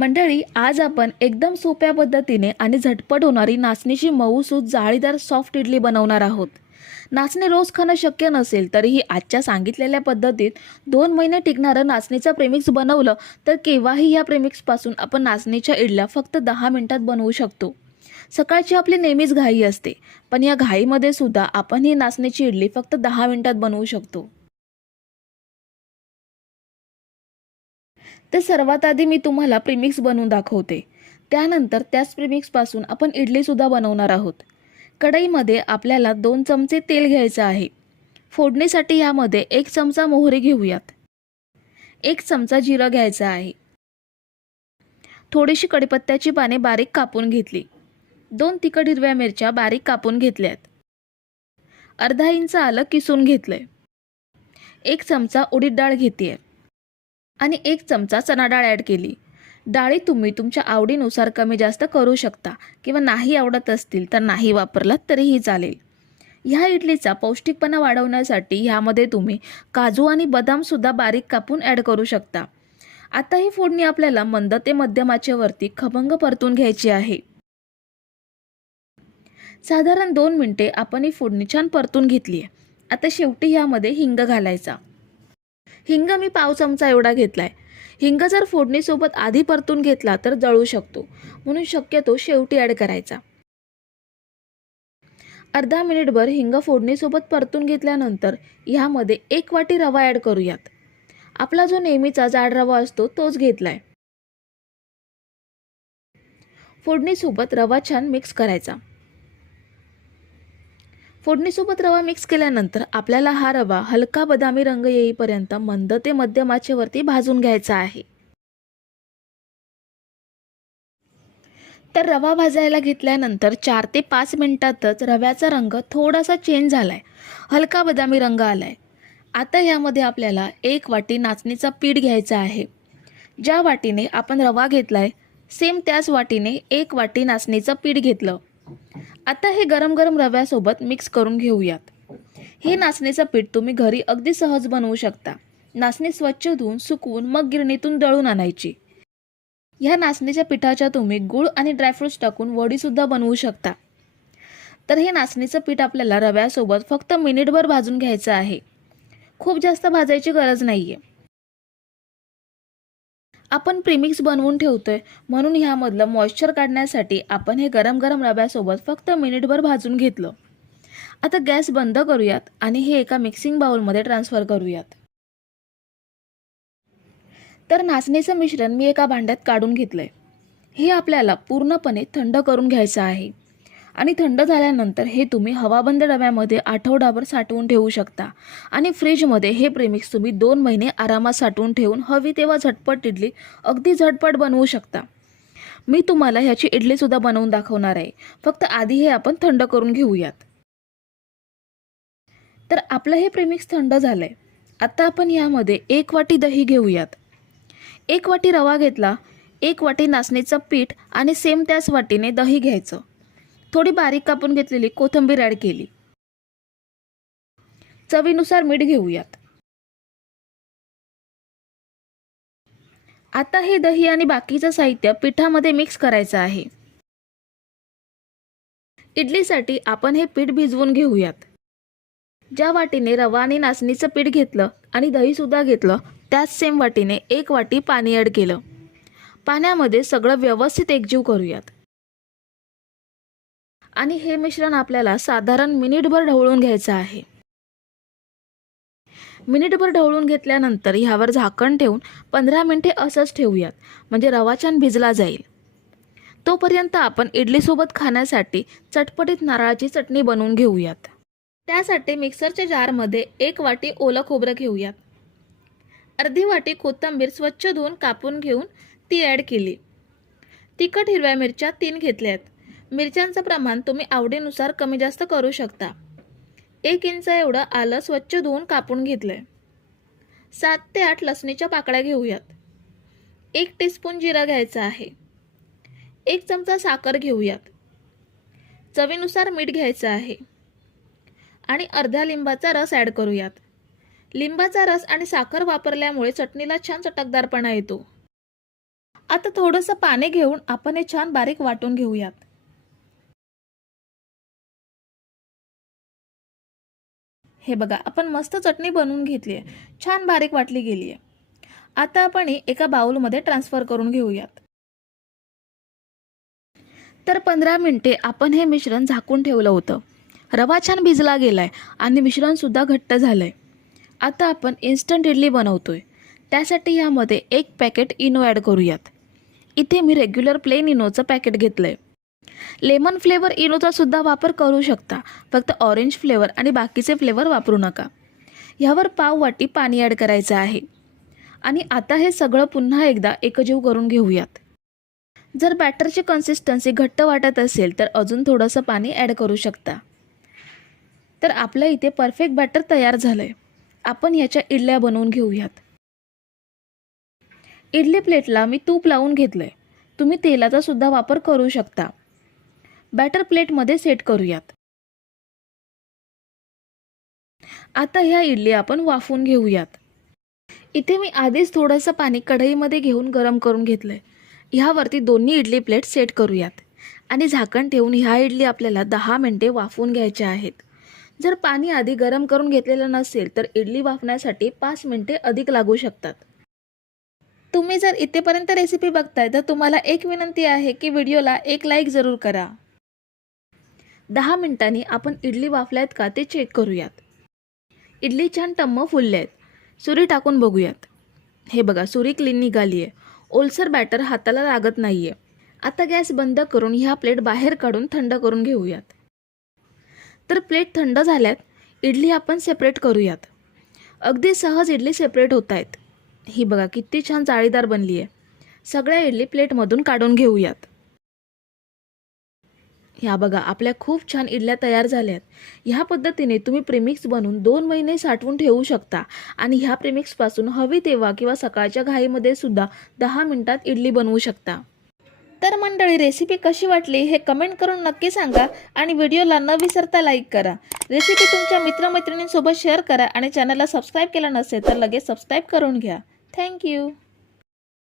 मंडळी आज आपण एकदम सोप्या पद्धतीने आणि झटपट होणारी नाचणीची मऊसूत जाळीदार सॉफ्ट इडली बनवणार आहोत. नाचणी रोज खाणं शक्य नसेल तरीही आजच्या सांगितलेल्या पद्धतीत दोन महिने टिकणारं नाचणीचं प्रेमिक्स बनवलं तर केव्हाही या प्रेमिक्सपासून आपण नाचणीच्या इडल्या फक्त दहा मिनिटात बनवू शकतो. सकाळची आपली नेहमीच घाई असते पण या घाईमध्ये सुद्धा आपण ही नाचणीची इडली फक्त दहा मिनिटात बनवू शकतो. तर सर्वात आधी मी तुम्हाला प्रिमिक्स बनवून दाखवते. त्यानंतर त्याच प्रिमिक्सपासून आपण इडलीसुद्धा बनवणार आहोत. कढईमध्ये आपल्याला दोन चमचे तेल घ्यायचं आहे. फोडणीसाठी यामध्ये एक चमचा मोहरी घेऊयात. एक चमचा जिरं घ्यायचा आहे. थोडीशी कढीपत्त्याची पाने बारीक कापून घेतली. दोन तिखट हिरव्या मिरच्या बारीक कापून घेतल्यात. अर्धा इंच आलं किसून घेतलंय. एक चमचा उडीद डाळ घेते आणि एक चमचा चणा डाळ ॲड केली. डाळी तुम्ही तुमच्या आवडीनुसार कमी जास्त करू शकता किंवा नाही आवडत असतील तर नाही वापरलात तरीही चालेल. ह्या इडलीचा पौष्टिकपणा वाढवण्यासाठी ह्यामध्ये तुम्ही काजू आणि बदामसुद्धा बारीक कापून ॲड करू शकता. आता ही फोडणी आपल्याला मंद ते मध्यमाच्यावरती खमंग परतून घ्यायची आहे. साधारण दोन मिनटे आपण ही फोडणी छान परतून घेतली आहे आता शेवटी ह्यामध्ये हिंग घालायचा. हिंग मी पाव चमचा एवढा घेतलाय. हिंग जर फोडणीसोबत आधी परतून घेतला तर जळू शकतो. म्हणून शक्यतो शेवटी ॲड करायचा. अर्धा मिनिटभर हिंग फोडणीसोबत परतून घेतल्यानंतर ह्यामध्ये एक वाटी रवा ॲड करूयात. आपला जो नेहमीचा जाड रवा असतो तोच घेतलाय. फोडणीसोबत रवा छान मिक्स करायचा. फोडणीसोबत रवा मिक्स केल्यानंतर आपल्याला हा रवा हलका बदामी रंग येईपर्यंत मंद ते मध्यम आचेवरती भाजून घ्यायचा आहे. तर रवा भाजायला घेतल्यानंतर चार ते पाच मिनिटातच रव्याचा रंग थोडासा चेंज झालाय. हलका बदामी रंग आलाय. आता ह्यामध्ये आपल्याला एक वाटी नाचणीचा पीठ घ्यायचा आहे. ज्या वाटीने आपण रवा घेतलाय सेम त्याच वाटीने एक वाटी नाचणीचं पीठ घेतलं. आता हे गरम गरम रव्यासोबत मिक्स करून घेऊयात. हे नाचणीचं पीठ तुम्ही घरी अगदी सहज बनवू शकता. नाचणी स्वच्छ धुवून सुकवून मग गिरणीतून दळून आणायची. ह्या नाचणीच्या पिठाच्या तुम्ही गूळ आणि ड्रायफ्रुट्स टाकून वडीसुद्धा बनवू शकता. तर हे नाचणीचं पीठ आपल्याला रव्यासोबत फक्त मिनिटभर भाजून घ्यायचं आहे. खूप जास्त भाजायची गरज नाही आहे आपण प्रिमिक्स बनवून ठेवतोय. म्हणून ह्यामधलं मॉइश्चर काढण्यासाठी आपण हे गरम गरम रव्यासोबत फक्त मिनिटभर भाजून घेतलं. आता गॅस बंद करूयात आणि हे एका मिक्सिंग बाउलमध्ये ट्रान्सफर करूयात. तर नाचणीचं मिश्रण मी एका भांड्यात काढून घेतलंय. हे आपल्याला पूर्णपणे थंड करून घ्यायचं आहे. आणि थंड झाल्यानंतर हे तुम्ही हवाबंद डब्यामध्ये आठवडाभर साठवून ठेवू शकता. आणि फ्रीजमध्ये हे प्रेमिक्स तुम्ही दोन महिने आरामात साठवून ठेवून हवी तेव्हा झटपट इडली अगदी झटपट बनवू शकता. मी तुम्हाला ह्याची इडलीसुद्धा बनवून दाखवणार आहे. फक्त आधी हे आपण थंड करून घेऊयात. तर आपलं हे प्रेमिक्स थंड झालं आहे आत्ता आपण यामध्ये एक वाटी दही घेऊयात. एक वाटी रवा घेतला एक वाटी नाचणीचं पीठ आणि सेम त्याच वाटीने दही घ्यायचं. थोडी बारीक कापून घेतलेली कोथिंबीर ॲड केली. चवीनुसार मीठ घेऊयात. आता हे दही आणि बाकीचं साहित्य पिठामध्ये मिक्स करायचं आहे. इडलीसाठी आपण हे पीठ भिजवून घेऊयात. ज्या वाटीने रवा आणि नाचणीचं पीठ घेतलं आणि दहीसुद्धा घेतलं त्याच सेम वाटीने एक वाटी पाणी ॲड केलं. पाण्यामध्ये सगळं व्यवस्थित एकजीव करूयात. आणि हे मिश्रण आपल्याला साधारण मिनिटभर ढवळून घ्यायचं आहे. मिनिटभर ढवळून घेतल्यानंतर ह्यावर झाकण ठेवून पंधरा मिनिटे असंच ठेवूयात म्हणजे रवा छान भिजला जाईल. तोपर्यंत आपण इडलीसोबत खाण्यासाठी चटपटीत नारळाची चटणी बनवून घेऊयात. त्यासाठी मिक्सरच्या जारमध्ये एक वाटी ओलं खोबरं घेऊयात. अर्धी वाटी कोथिंबीर स्वच्छ धुवून कापून घेऊन ती ॲड केली. तिखट हिरव्या मिरच्या तीन घेतल्यात. मिरच्यांचं प्रमाण तुम्ही आवडीनुसार कमी जास्त करू शकता. एक इंच एवढं आलं स्वच्छ धुवून कापून घेतलंय. सात ते आठ लसणीच्या पाकळ्या घेऊयात. एक टीस्पून जिरा घ्यायचा आहे. एक चमचा साखर घेऊयात. चवीनुसार मीठ घ्यायचं आहे. आणि अर्ध्या लिंबाचा रस ॲड करूयात. लिंबाचा रस आणि साखर वापरल्यामुळे चटणीला छान चटकदारपणा येतो. आता थोडंसं पाणी घेऊन आपण हे छान बारीक वाटून घेऊयात. हे बघा आपण मस्त चटणी बनवून घेतली आहे. छान बारीक वाटली गेली आहे. आता आपण एका बाउलमध्ये ट्रान्सफर करून घेऊयात. तर पंधरा मिनटे आपण हे मिश्रण झाकून ठेवलं होतं. रवा छान भिजला गेला आहे आणि मिश्रणसुद्धा घट्ट झालं आहे आता आपण इन्स्टंट इडली बनवतो आहे त्यासाठी ह्यामध्ये एक पॅकेट इनो ॲड करूयात. इथे मी रेग्युलर प्लेन इनोचं पॅकेट घेतलं आहे लेमन फ्लेवर इनोचा सुद्धा वापर करू शकता. फक्त ऑरेंज फ्लेवर आणि बाकीचे फ्लेवर वापरू नका. ह्यावर पाव वाटी पाणी ॲड करायचं आहे. आणि आता हे सगळं पुन्हा एकदा एकजीव करून घेऊयात. जर बॅटरची कन्सिस्टन्सी घट्ट वाटत असेल तर अजून थोडंसं पाणी ॲड करू शकता. तर आपलं इथे परफेक्ट बॅटर तयार झालं आहे आपण ह्याच्या इडल्या बनवून घेऊयात. इडली प्लेटला मी तूप लावून घेतलं आहे तुम्ही तेलाचा सुद्धा वापर करू शकता. बॅटर प्लेटमध्ये सेट करूयात. आता ह्या इडली आपण वाफवून घेऊयात. इथे मी आधीच थोडंसं पाणी कढईमध्ये घेऊन गरम करून घेतलं आहे ह्यावरती दोन्ही इडली प्लेट सेट करूयात. आणि झाकण ठेवून ह्या इडली आपल्याला दहा मिनटे वाफवून घ्यायच्या आहेत. जर पाणी आधी गरम करून घेतलेलं नसेल तर इडली वाफण्यासाठी पाच मिनटे अधिक लागू शकतात. तुम्ही जर इथेपर्यंत रेसिपी बघताय तर तुम्हाला एक विनंती आहे की व्हिडिओला एक लाईक जरूर करा. दहा मिनिटांनी आपण इडली वाफल्यात का ते चेक करूयात. इडली छान टम्म फुलले आहेत सुरी टाकून बघूयात. हे बघा सुरी क्लीन निघाली आहे ओलसर बॅटर हाताला लागत नाही आहे आता गॅस बंद करून ह्या प्लेट बाहेर काढून थंड करून घेऊयात. तर प्लेट थंड झाल्यात इडली आपण सेपरेट करूयात. अगदी सहज इडली सेपरेट होत आहेत ही बघा किती छान जाळीदार बनली आहे सगळ्या इडली प्लेटमधून काढून घेऊयात. ह्या बघा आपल्या खूप छान इडल्या तयार झाल्या आहेत ह्या पद्धतीने तुम्ही प्रेमिक्स बनवून दोन महिने साठवून ठेवू शकता. आणि ह्या प्रेमिक्सपासून हवी तेव्हा किंवा सकाळच्या घाईमध्ये सुद्धा दहा मिनटात इडली बनवू शकता. तर मंडळी रेसिपी कशी वाटली हे कमेंट करून नक्की सांगा आणि व्हिडिओला न विसरता लाईक करा. रेसिपी तुमच्या मित्रमैत्रिणींसोबत शेअर करा आणि चॅनलला सबस्क्राईब केला नसेल तर लगेच सबस्क्राईब करून घ्या. थँक्यू